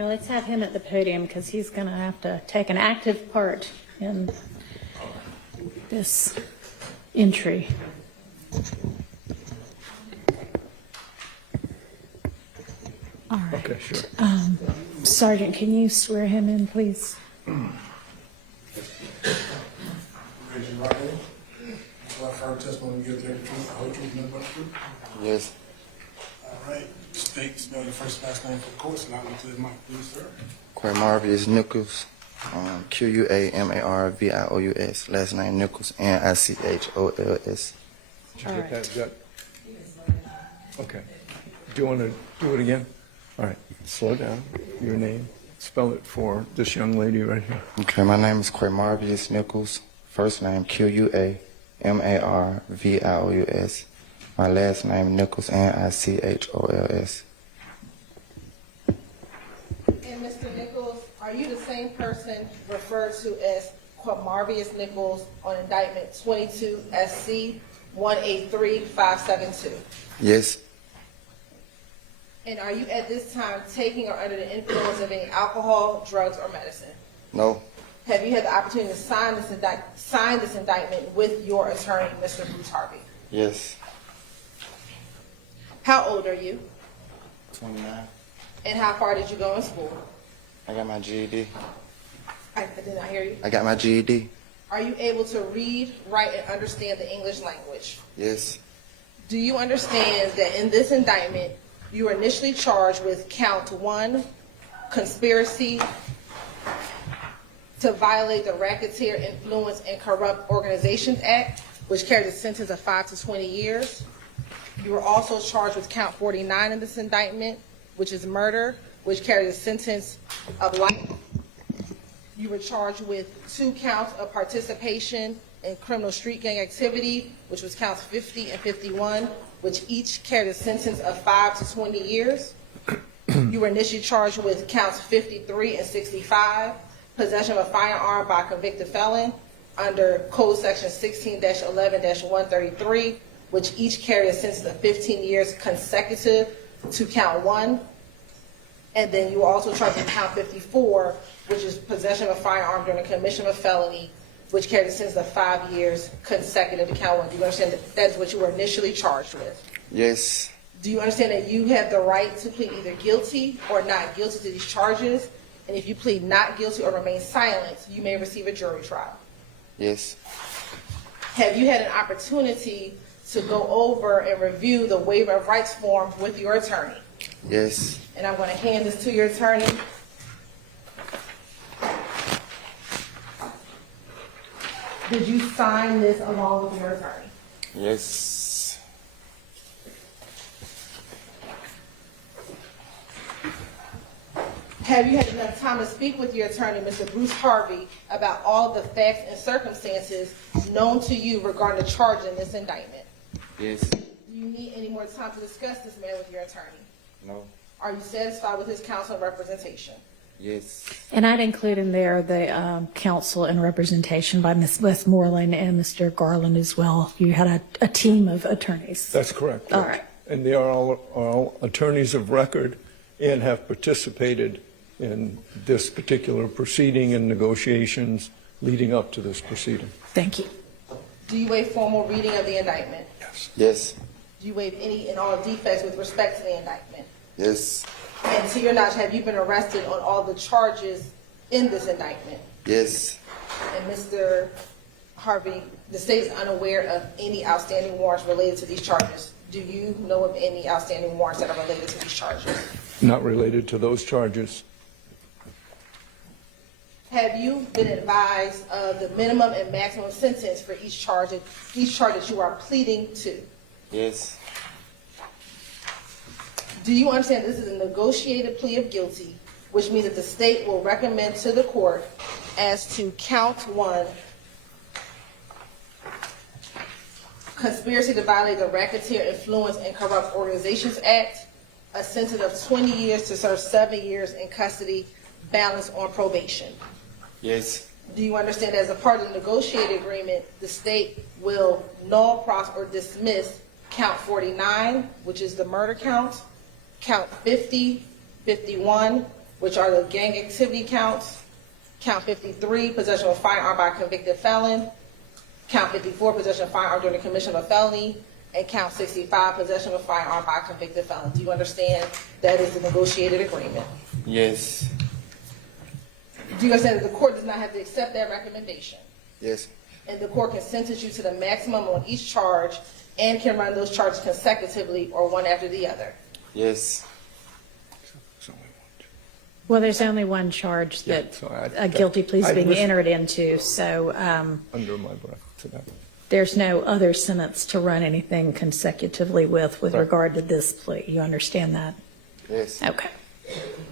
No, let's have him at the podium because he's going to have to take an active part in this entry. All right. Okay, sure. Sergeant, can you swear him in, please? Raise your right hand. Swear firm testimony you give the truth, the whole truth, nothing but the truth. Yes. All right. Spell your first last name for the court, and I'll go to the mic, please, sir. Quamarvious Nichols. Quamarvious. Last name Nichols. Nichols. Did you All get right. that? Is that? Okay. Do you want to do it again? All right. Slow down. Your name. Spell it for this young lady right here. Okay, my name is Quamarvious Nichols. First name Quamarvious. My last name Nichols. Nichols. And Mr. Nichols, are you the same person referred to as Quamarvious Nichols on indictment 22 SC 183572? Yes. And are you at this time taking or under the influence of any alcohol, drugs, or medicine? No. Have you had the opportunity to sign this indictment with your attorney, Mr. Bruce Harvey? Yes. How old are you? 29. And how far did you go in school? I got my GED. I did not hear you. I got my GED. Are you able to read, write, and understand the English language? Yes. Do you understand that in this indictment, you were initially charged with count 1, conspiracy to violate the Racketeer, Influence, and Corrupt Organizations Act, which carries a sentence of 5 to 20 years. You were also charged with count 49 in this indictment, which is murder, which carries a sentence of life. You were charged with 2 counts of participation in criminal street gang activity, which was counts 50 and 51, which each carried a sentence of 5 to 20 years. You were initially charged with counts 53 and 65, possession of a firearm by a convicted felon under Code Section 16-11-133, which each carried a sentence of 15 years consecutive to count 1. And then you were also charged with count 54, which is possession of a firearm during the commission of a felony, which carried a sentence of 5 years consecutive to count 1. Do you understand that that is what you were initially charged with? Yes. Do you understand that you have the right to plead either guilty or not guilty to these charges? And if you plead not guilty or remain silent, you may receive a jury trial. Yes. Have you had an opportunity to go over and review the waiver of rights form with your attorney? Yes. And I'm going to hand this to your attorney. Did you sign this along with your attorney? Yes. Have you had enough time to speak with your attorney, Mr. Bruce Harvey, about all the facts and circumstances known to you regarding the charge in this indictment? Yes. Do you need any more time to discuss this matter with your attorney? No. Are you satisfied with his counsel and representation? Yes. And I'd include in there the counsel and representation by Ms. Westmoreland and Mr. Garland as well. You had a team of attorneys. That's correct. All right. And they are all attorneys of record and have participated in this particular proceeding and negotiations leading up to this proceeding. Thank you. Do you waive formal reading of the indictment? Yes. Yes. Do you waive any and all defects with respect to the indictment? Yes. And to your knowledge, have you been arrested on all the charges in this indictment? Yes. And Mr. Harvey, the state is unaware of any outstanding warrants related to these charges. Do you know of any outstanding warrants that are related to these charges? Not related to those charges. Have you been advised of the minimum and maximum sentence for each charge that you are pleading to? Yes. Do you understand this is a negotiated plea of guilty, which means that the state will recommend to the court as to count 1, conspiracy to violate the Racketeer, Influence, and Corrupt Organizations Act, a sentence of 20 years to serve 7 years in custody, balance on probation? Yes. Do you understand that as a part of the negotiated agreement, the state will null, process, or dismiss count 49, which is the murder count, count 50, 51, which are the gang activity counts. Count 53, possession of a firearm by a convicted felon. Count 54, possession of a firearm during the commission of a felony. And count 65, possession of a firearm by a convicted felon. Do you understand that is the negotiated agreement? Yes. Do you understand that the court does not have to accept that recommendation? Yes. And the court can sentence you to the maximum on each charge and can run those charges consecutively or one after the other? Yes. Well, there's only one charge Yeah, that so I- a guilty plea is I being was- entered into, so Under my breath to that. there's no other sentence to run anything consecutively with Right. regard to this plea. You understand that? Yes. Do Okay.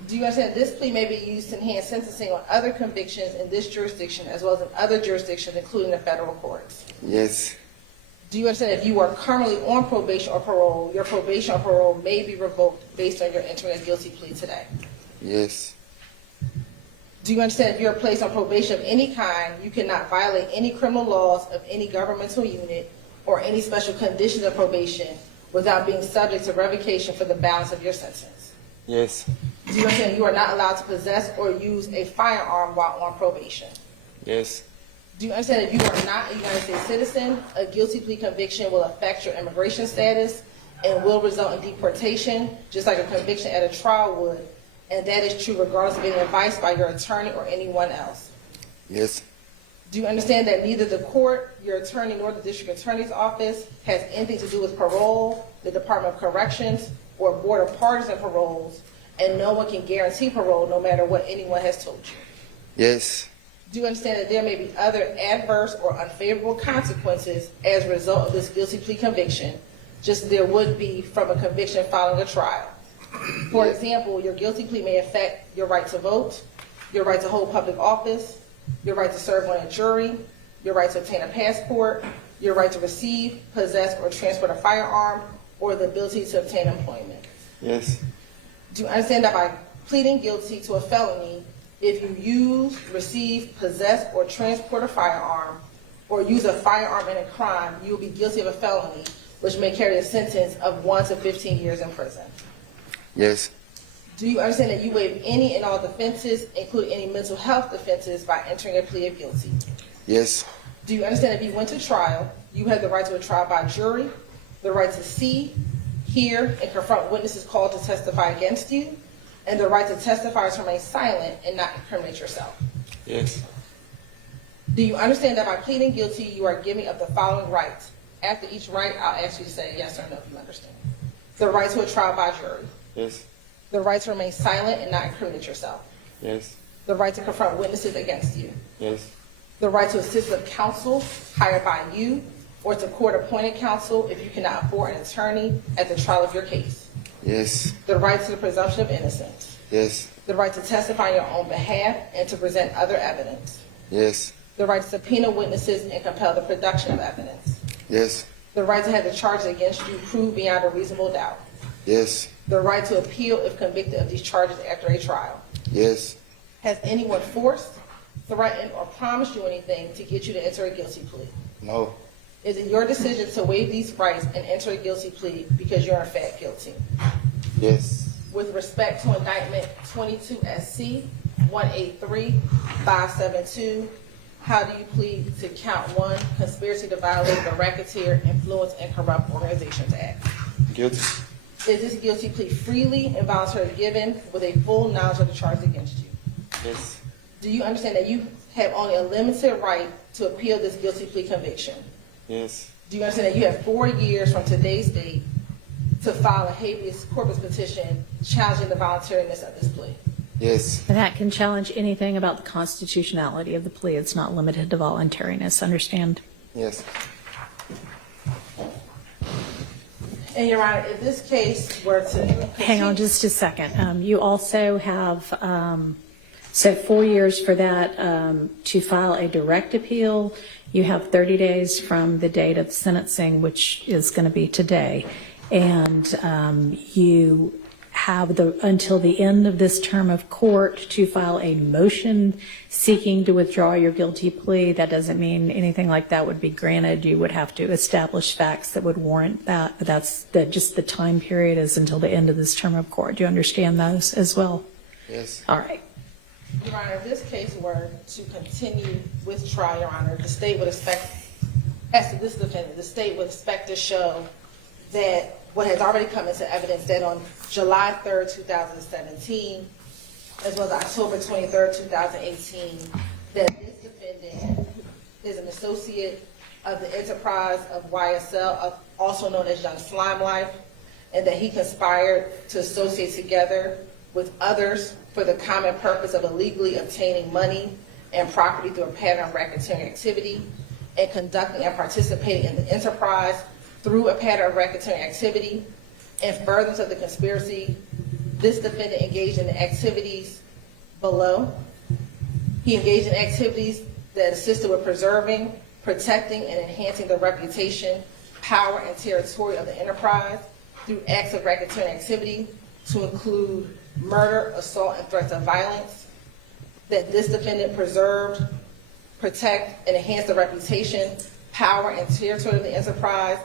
you understand that this plea may be used to enhance sentencing on other convictions in this jurisdiction as well as in other jurisdictions, including the federal courts? Yes. Do you understand if you are currently on probation or parole, your probation or parole may be revoked based on your entering a guilty plea today? Yes. Do you understand if you're placed on probation of any kind, you cannot violate any criminal laws of any governmental unit or any special conditions of probation without being subject to revocation for the balance of your sentence? Yes. Do you understand you are not allowed to possess or use a firearm while on probation? Yes. Do you understand if you are not a United States citizen, a guilty plea conviction will affect your immigration status and will result in deportation, just like a conviction at a trial would, and that is true regardless of any advice by your attorney or anyone else? Yes. Do you understand that neither the court, your attorney, nor the district attorney's office has anything to do with parole, the Department of Corrections, or Board of Pardons and Paroles, and no one can guarantee parole no matter what anyone has told you? Yes. Do you understand that there may be other adverse or unfavorable consequences as a result of this guilty plea conviction, just as there would be from a conviction following a trial? For example, your guilty plea may affect your right to vote, your right to hold public office, your right to serve on a jury, your right to obtain a passport, your right to receive, possess, or transport a firearm, or the ability to obtain employment. Yes. Do you understand that by pleading guilty to a felony, if you use, receive, possess, or transport a firearm, or use a firearm in a crime, you will be guilty of a felony, which may carry a sentence of 1 to 15 years in prison? Yes. Do you understand that you waive any and all defenses, including any mental health defenses, by entering a plea of guilty? Yes. Do you understand if you went to trial, you have the right to a trial by jury, the right to see, hear, and confront witnesses called to testify against you, and the right to testify or to remain silent and not incriminate yourself? Yes. Do you understand that by pleading guilty, you are giving up the following rights? After each right, I'll ask you to say yes or no if you understand. The right to a trial by jury. Yes. The right to remain silent and not incriminate yourself. Yes. The right to confront witnesses against you. Yes. The right to assist with counsel hired by you or to court-appointed counsel if you cannot afford an attorney at the trial of your case. Yes. The right to the presumption of innocence. Yes. The right to testify on your own behalf and to present other evidence. Yes. The right to subpoena witnesses and compel the production of evidence. Yes. The right to have the charges against you proved beyond a reasonable doubt. Yes. The right to appeal if convicted of these charges after a trial. Yes. Has anyone forced, threatened, or promised you anything to get you to enter a guilty plea? No. Is it your decision to waive these rights and enter a guilty plea because you're in fact guilty? Yes. With respect to indictment 22 SC 183572, how do you plead to count 1, conspiracy to violate the Racketeer, Influence, and Corrupt Organizations Act? Guilty. Is this guilty plea freely and voluntarily given with a full knowledge of the charge against you? Yes. Do you understand that you have only a limited right to appeal this guilty plea conviction? Yes. Do you understand that you have 4 years from today's date to file a habeas corpus petition challenging the voluntariness of this plea? Yes. And that can challenge anything about the constitutionality of the plea. It's not limited to voluntariness. Understand? Yes. And Your Honor, if this case were to Hang on just a second. You also have, so 4 years for that to file a direct appeal. You have 30 days from the date of sentencing, which is going to be today. And you have until the end of this term of court to file a motion seeking to withdraw your guilty plea. That doesn't mean anything like that would be granted. You would have to establish facts that would warrant that. But just the time period is until the end of this term of court. Do you understand those as well? Yes. All right. Your Honor, if this case were to continue with trial, Your Honor, the state would expect, as to this defendant, the state would expect to show that what has already come into evidence, that on July 3rd, 2017, as well as October 23rd, 2018, that this defendant is an associate of the enterprise of YSL, also known as Young Slime Life, and that he conspired to associate together with others for the common purpose of illegally obtaining money and property through a pattern of racketeering activity and conducting and participating in the enterprise through a pattern of racketeering activity. In furtherance of the conspiracy, this defendant engaged in the activities below. He engaged in activities that assisted with preserving, protecting, and enhancing the reputation, power, and territory of the enterprise through acts of racketeering activity to include murder, assault, and threats of violence. That this defendant preserved, protect, and enhance the reputation, power, and territory of the enterprise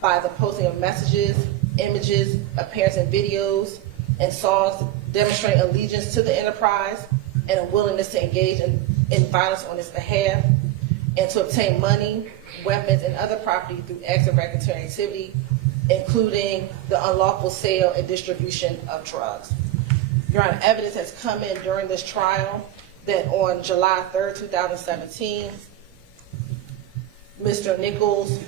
by the posting of messages, images, appearance in videos, and songs demonstrating allegiance to the enterprise and a willingness to engage in violence on its behalf, and to obtain money, weapons, and other property through acts of racketeering activity, including the unlawful sale and distribution of drugs. Your Honor, evidence has come in during this trial that on July 3rd, 2017, Mr. Nichols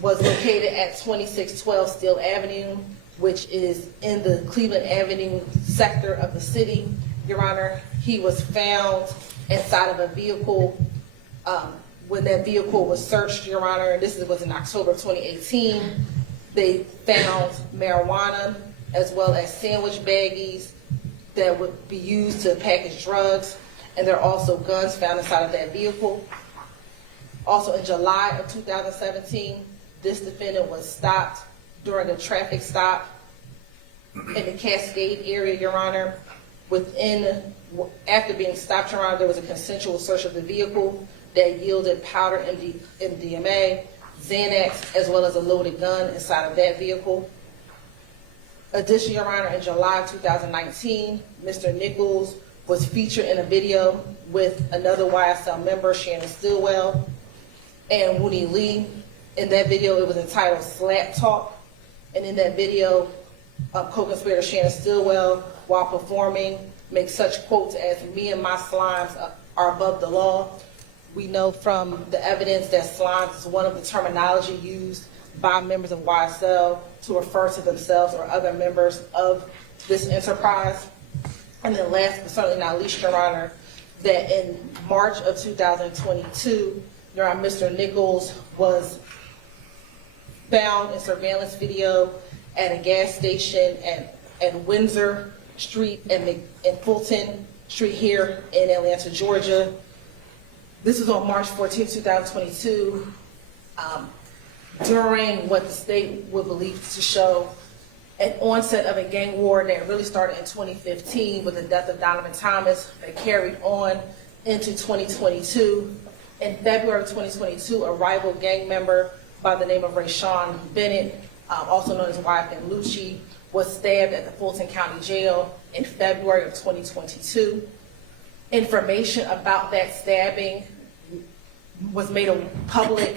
was located at 2612 Steele Avenue, which is in the Cleveland Avenue sector of the city. Your Honor, he was found inside of a vehicle. When that vehicle was searched, Your Honor, and this was in October 2018, they found marijuana as well as sandwich baggies that would be used to package drugs, and there are also guns found inside of that vehicle. Also in July of 2017, this defendant was stopped during a traffic stop in the Cascade area, Your Honor. After being stopped, Your Honor, there was a consensual search of the vehicle that yielded powder MDMA, Xanax, as well as a loaded gun inside of that vehicle. Additionally, Your Honor, in July of 2019, Mr. Nichols was featured in a video with another YSL member, Shannon Stillwell, and Woody Lee. In that video, it was entitled Slap Talk. And in that video, co-conspirator Shannon Stillwell, while performing, makes such quotes as, "Me and my slimes are above the law." We know from the evidence that slimes is one of the terminology used by members of YSL to refer to themselves or other members of this enterprise. And then last but certainly not least, Your Honor, that in March of 2022, Your Honor, Mr. Nichols was found in surveillance video at a gas station at Windsor Street and Fulton Street here in Atlanta, Georgia. This was on March 14, 2022, during what the state would believe to show an onset of a gang war that really started in 2015 with the death of Donovan Thomas that carried on into 2022. In February of 2022, a rival gang member by the name of Rayshawn Bennett, also known as YFN Lucci, was stabbed at the Fulton County Jail in February of 2022. Information about that stabbing was made public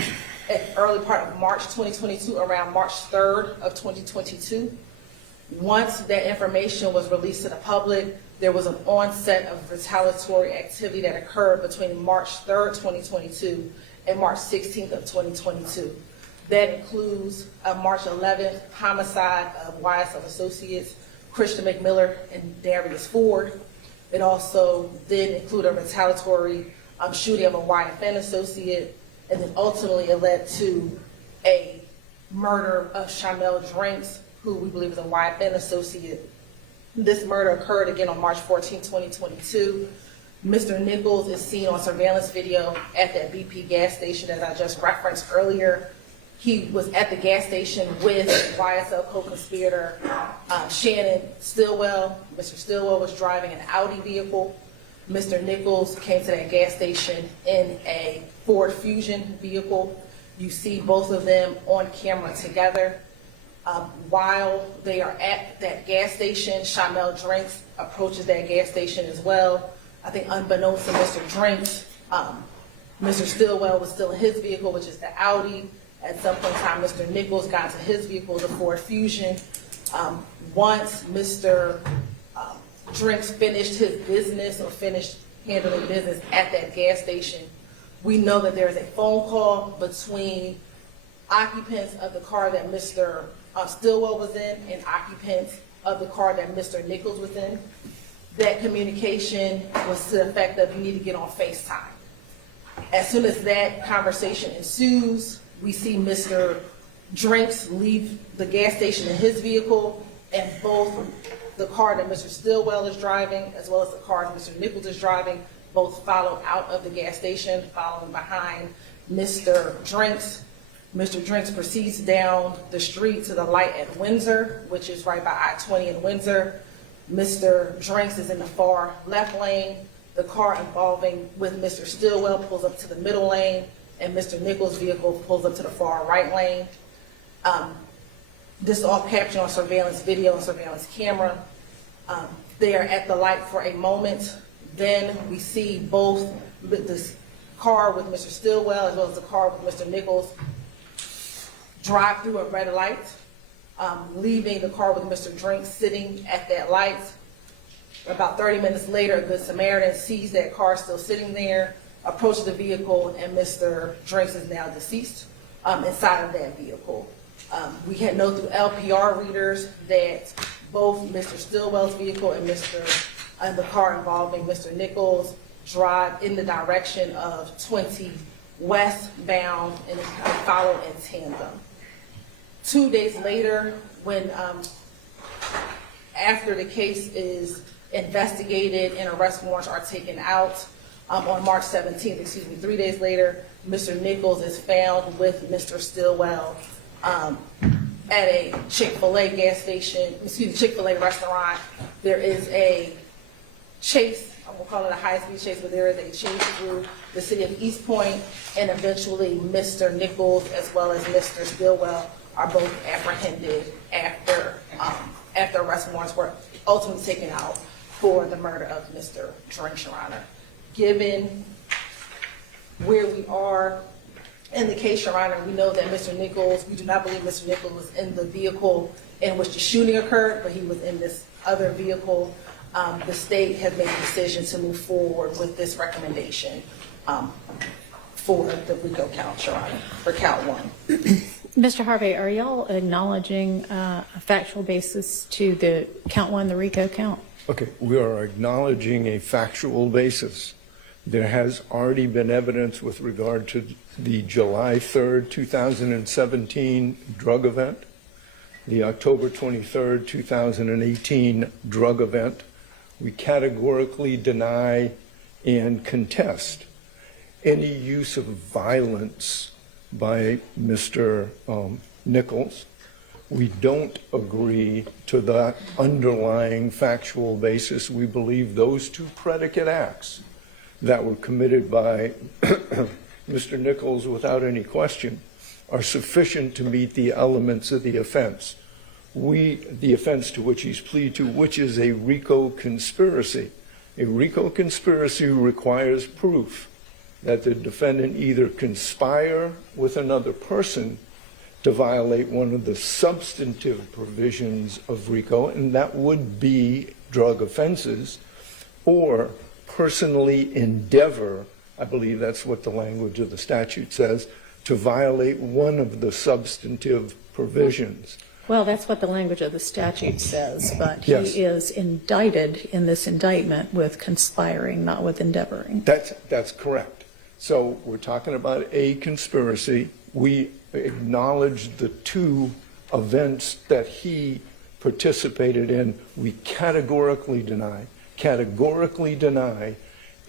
at the early part of March 2022, around March 3rd of 2022. Once that information was released to the public, there was an onset of retaliatory activity that occurred between March 3rd, 2022 and March 16th of 2022. That includes a March 11th homicide of YSL associates Christian McMiller and Darius Ford. It also did include a retaliatory shooting of a YFN associate, and then ultimately it led to a murder of Shamel Drinks, who we believe is a YFN associate. This murder occurred again on March 14, 2022. Mr. Nichols is seen on surveillance video at that BP gas station, as I just referenced earlier. He was at the gas station with YSL co-conspirator Shannon Stillwell. Mr. Stillwell was driving an Audi vehicle. Mr. Nichols came to that gas station in a Ford Fusion vehicle. You see both of them on camera together. While they are at that gas station, Chamel Drinks approaches that gas station as well. I think unbeknownst to Mr. Drinks, Mr. Stillwell was still in his vehicle, which is the Audi. At some point in time, Mr. Nichols got to his vehicle, the Ford Fusion. Once Mr. Drinks finished his business or finished handling business at that gas station, we know that there is a phone call between occupants of the car that Mr. Stillwell was in and occupants of the car that Mr. Nichols was in. That communication was to the effect of, you need to get on FaceTime. As soon as that conversation ensues, we see Mr. Drinks leave the gas station in his vehicle, and both the car that Mr. Stillwell is driving as well as the car that Mr. Nichols is driving both follow out of the gas station, following behind Mr. Drinks. Mr. Drinks proceeds down the street to the light at Windsor, which is right by I-20 in Windsor. Mr. Drinks is in the far left lane. The car involving with Mr. Stillwell pulls up to the middle lane, and Mr. Nichols' vehicle pulls up to the far right lane. This is all captured on surveillance video and surveillance camera. They are at the light for a moment. Then we see both this car with Mr. Stillwell as well as the car with Mr. Nichols drive through a red light, leaving the car with Mr. Drinks sitting at that light. About 30 minutes later, a Good Samaritan sees that car still sitting there, approaches the vehicle, and Mr. Drinks is now deceased inside of that vehicle. We can know through LPR readers that both Mr. Stillwell's vehicle and the car involving Mr. Nichols drive in the direction of 20 westbound and follow in tandem. 2 days later, when after the case is investigated and arrest warrants are taken out, on March 17th, 3 days later, Mr. Nichols is found with Mr. Stillwell at a Chick-fil-A gas station, Chick-fil-A restaurant. There is a chase, I won't call it a high-speed chase, but there is a chase through the city of East Point, and eventually Mr. Nichols as well as Mr. Stillwell are both apprehended after arrest warrants were ultimately taken out for the murder of Mr. Drinks, Your Honor. Given where we are in the case, Your Honor, we know that Mr. Nichols, we do not believe Mr. Nichols was in the vehicle in which the shooting occurred, but he was in this other vehicle. The state has made a decision to move forward with this recommendation for the RICO count, Your Honor, for count one. Mr. Harvey, are y'all acknowledging a factual basis to the count one, the RICO count? Okay, we are acknowledging a factual basis. There has already been evidence with regard to the July 3rd, 2017 drug event, the October 23rd, 2018 drug event. We categorically deny and contest any use of violence by Mr. Nichols. We don't agree to that underlying factual basis. We believe those two predicate acts that were committed by Mr. Nichols without any question are sufficient to meet the elements of the offense. The offense to which he's pleaded to, which is a RICO conspiracy. A RICO conspiracy requires proof that the defendant either conspire with another person to violate one of the substantive provisions of RICO, and that would be drug offenses, or personally endeavor, I believe that's what the language of the statute says, to violate one of the substantive provisions. Well, that's what the language of the statute says, but Yes. he is indicted in this indictment with conspiring, not with endeavoring. That's correct. So we're talking about a conspiracy. We acknowledge the two events that he participated in. We categorically deny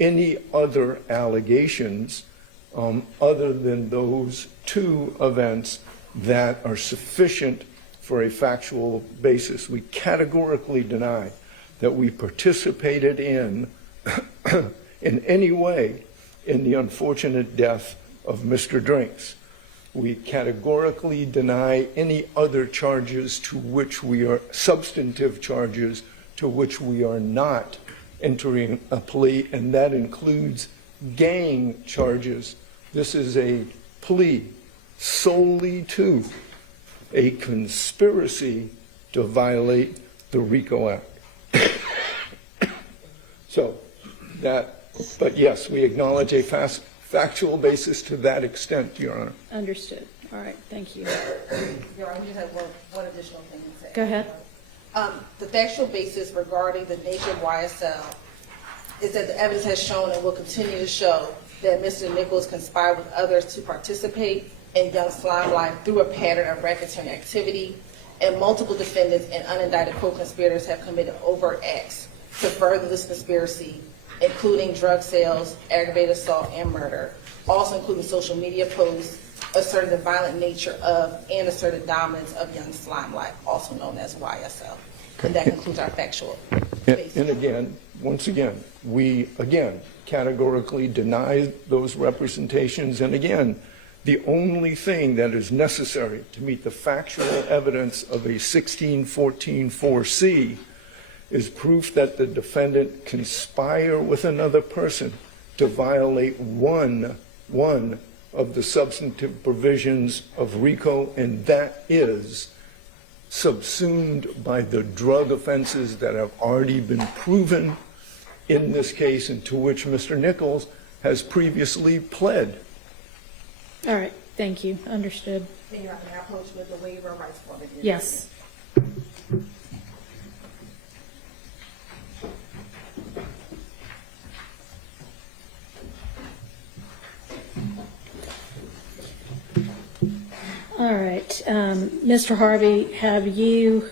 any other allegations other than those two events that are sufficient for a factual basis. We categorically deny that we participated in any way in the unfortunate death of Mr. Drinks. We categorically deny any other charges to which we are, substantive charges to which we are not entering a plea, and that includes gang charges. This is a plea solely to a conspiracy to violate the RICO Act. So that, but yes, we acknowledge a factual basis to that extent, Your Honor. Understood. All right, thank you. Your Honor, you have one additional thing to say. Go ahead. The factual basis regarding the nature of YSL is that the evidence has shown and will continue to show that Mr. Nichols conspired with others to participate in Young Slime Life through a pattern of racketeering activity, and multiple defendants and unindicted co-conspirators have committed overt acts to further this conspiracy, including drug sales, aggravated assault, and murder, also including social media posts asserting the violent nature of and asserted dominance of Young Slime Life, also known as YSL. And that concludes our factual basis. And again, once again, we again categorically deny those representations. And again, the only thing that is necessary to meet the factual evidence of a 1614-4C is proof that the defendant conspire with another person to violate one of the substantive provisions of RICO, and that is subsumed by the drug offenses that have already been proven in this case, and to which Mr. Nichols has previously pled. All right, thank you. Understood. Then you have to approach with the waiver of rights form again. Yes. All right, Mr. Harvey, have you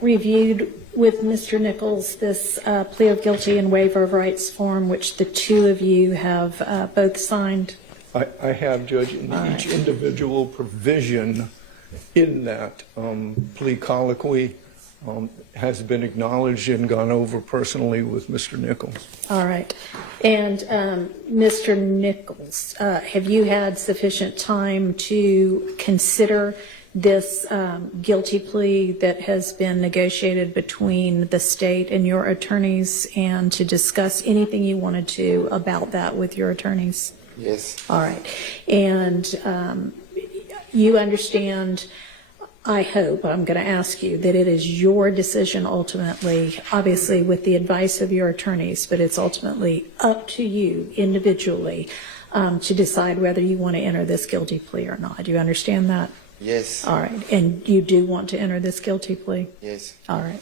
reviewed with Mr. Nichols this plea of guilty and waiver of rights form, which the two of you have both signed? I have, Judge, in each individual provision in that plea colloquy has been acknowledged and gone over personally with Mr. Nichols. All right. And Mr. Nichols, have you had sufficient time to consider this guilty plea that has been negotiated between the state and your attorneys, and to discuss anything you wanted to about that with your attorneys? Yes. All right. And you understand, I hope, I'm going to ask you, that it is your decision ultimately, obviously with the advice of your attorneys, but it's ultimately up to you individually to decide whether you want to enter this guilty plea or not. Do you understand that? Yes. All right. And you do want to enter this guilty plea? Yes. All right.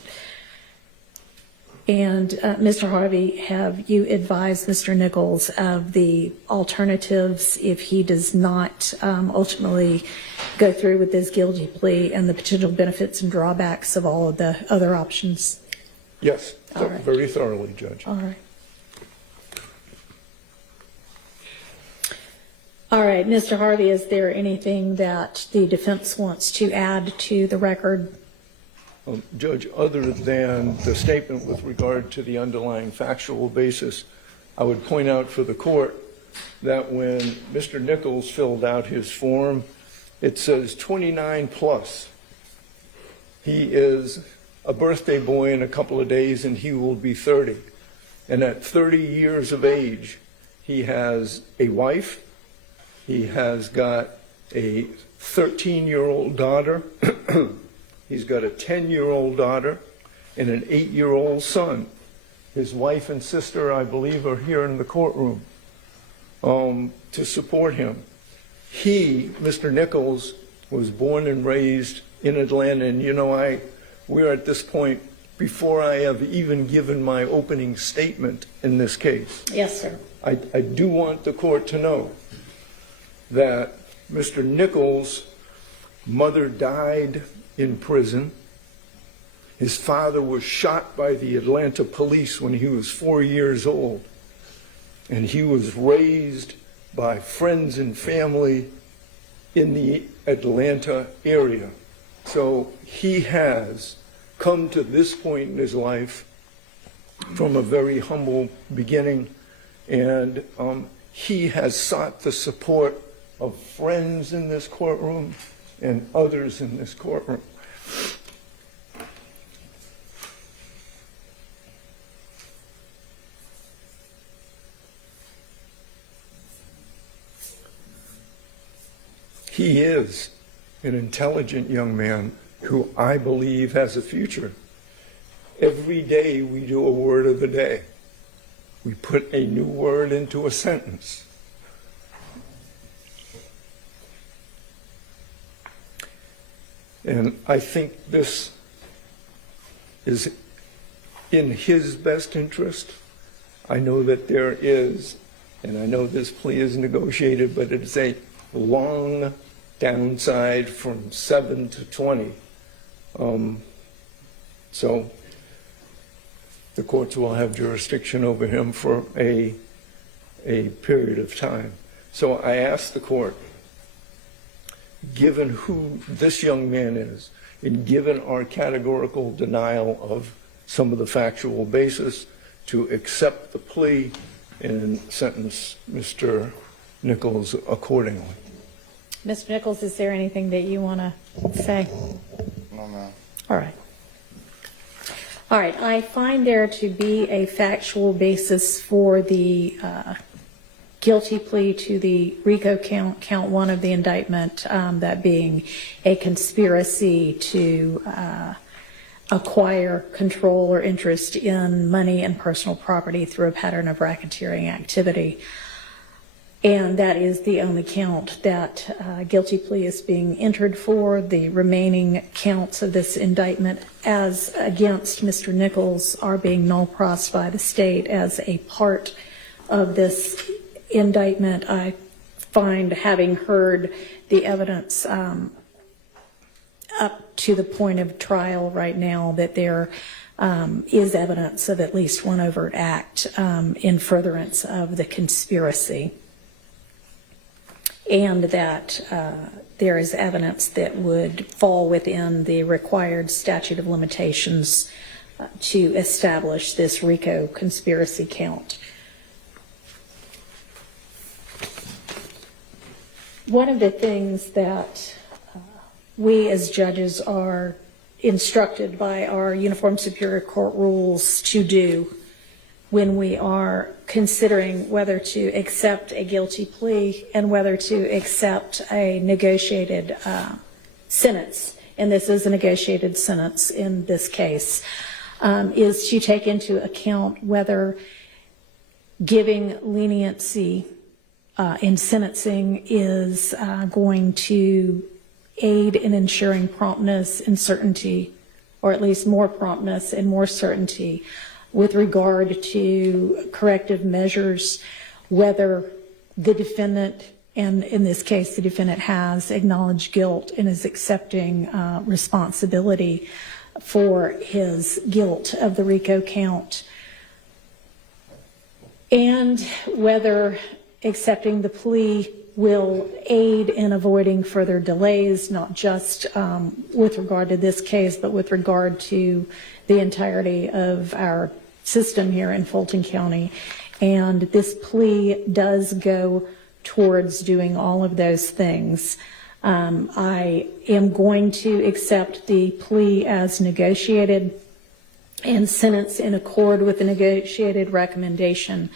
And Mr. Harvey, have you advised Mr. Nichols of the alternatives if he does not ultimately go through with this guilty plea, and the potential benefits and drawbacks of all of the other options? Yes, All right. very thoroughly, Judge. All right. All right, Mr. Harvey, is there anything that the defense wants to add to the record? Judge, other than the statement with regard to the underlying factual basis, I would point out for the court that when Mr. Nichols filled out his form, it says 29 plus. He is a birthday boy in a couple of days, and he will be 30. And at 30 years of age, he has a wife. He has got a 13-year-old daughter. He's got a 10-year-old daughter and an 8-year-old son. His wife and sister, I believe, are here in the courtroom to support him. He, Mr. Nichols, was born and raised in Atlanta, and you know, we're at this point before I have even given my opening statement in this case. Yes, sir. I do want the court to know that Mr. Nichols' mother died in prison. His father was shot by the Atlanta police when he was 4 years old. And he was raised by friends and family in the Atlanta area. So he has come to this point in his life from a very humble beginning, and he has sought the support of friends in this courtroom and others in this courtroom. He is an intelligent young man who I believe has a future. Every day we do a word of the day. We put a new word into a sentence. And I think this is in his best interest. I know that there is, and I know this plea is negotiated, but it's a long downside from 7 to 20. So the courts will have jurisdiction over him for a period of time. So I ask the court, given who this young man is, and given our categorical denial of some of the factual basis, to accept the plea and sentence Mr. Nichols accordingly. Mr. Nichols, is there anything that you want to say? No, ma'am. All right. All right, I find there to be a factual basis for the guilty plea to the RICO count 1 of the indictment, that being a conspiracy to acquire control or interest in money and personal property through a pattern of racketeering activity. And that is the only count that guilty plea is being entered for. The remaining counts of this indictment as against Mr. Nichols are being null pros by the state as a part of this indictment. I find, having heard the evidence up to the point of trial right now, that there is evidence of at least one overt act in furtherance of the conspiracy, and that there is evidence that would fall within the required statute of limitations to establish this RICO conspiracy count. One of the things that we as judges are instructed by our Uniform Superior Court rules to do when we are considering whether to accept a guilty plea and whether to accept a negotiated sentence, and this is a negotiated sentence in this case, is to take into account whether giving leniency in sentencing is going to aid in ensuring promptness and certainty, or at least more promptness and more certainty with regard to corrective measures, whether the defendant, and in this case the defendant has acknowledged guilt and is accepting responsibility for his guilt of the RICO count, and whether accepting the plea will aid in avoiding further delays, not just with regard to this case, but with regard to the entirety of our system here in Fulton County. And this plea does go towards doing all of those things. I am going to accept the plea as negotiated and sentence in accord with the negotiated recommendation.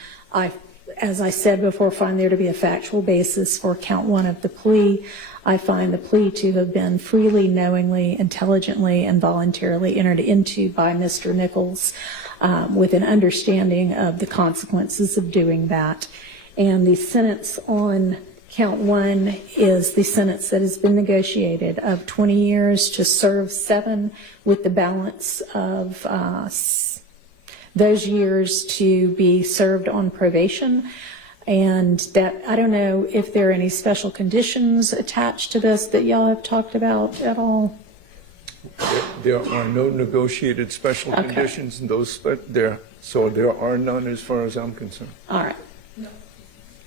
As I said before, find there to be a factual basis for count 1 of the plea. I find the plea to have been freely, knowingly, intelligently, and voluntarily entered into by Mr. Nichols with an understanding of the consequences of doing that. And the sentence on count 1 is the sentence that has been negotiated of 20 years to serve 7, with the balance of those years to be served on probation. And that, I don't know if there are any special conditions attached to this that y'all have talked about at all. There are no negotiated special conditions in those, but there are none as far as I'm concerned. All right.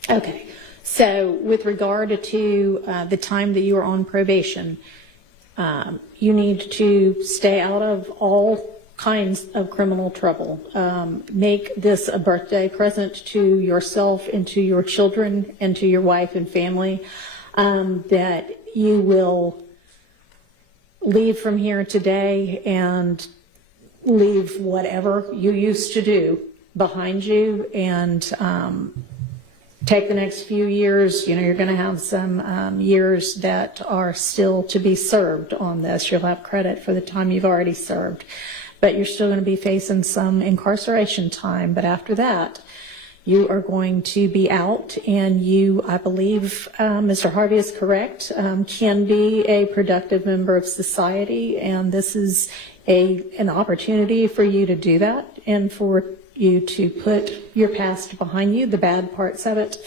Okay. So with regard to the time that you are on probation, you need to stay out of all kinds of criminal trouble. Make this a birthday present to yourself and to your children and to your wife and family. that you will leave from here today and leave whatever you used to do behind you and take the next few years. You know, you're going to have some years that are still to be served on this. You'll have credit for the time you've already served, but you're still going to be facing some incarceration time. But after that, you are going to be out, and you, I believe, Mr. Harvey is correct, can be a productive member of society, and this is an opportunity for you to do that and for you to put your past behind you, the bad parts of it,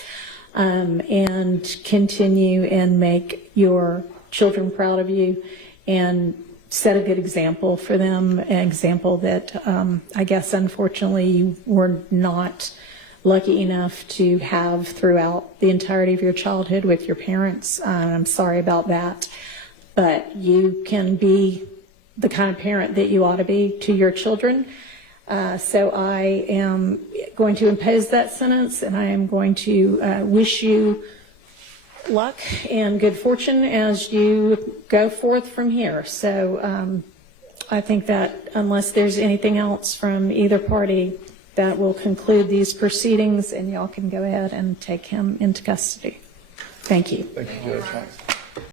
and continue and make your children proud of you and set a good example for them, an example that I guess unfortunately you were not lucky enough to have throughout the entirety of your childhood with your parents. I'm sorry about that, but you can be the kind of parent that you ought to be to your children. So I am going to impose that sentence, and I am going to wish you luck and good fortune as you go forth from here. So I think that unless there's anything else from either party, that will conclude these proceedings, and y'all can go ahead and take him into custody. Thank you. Thank you, Judge.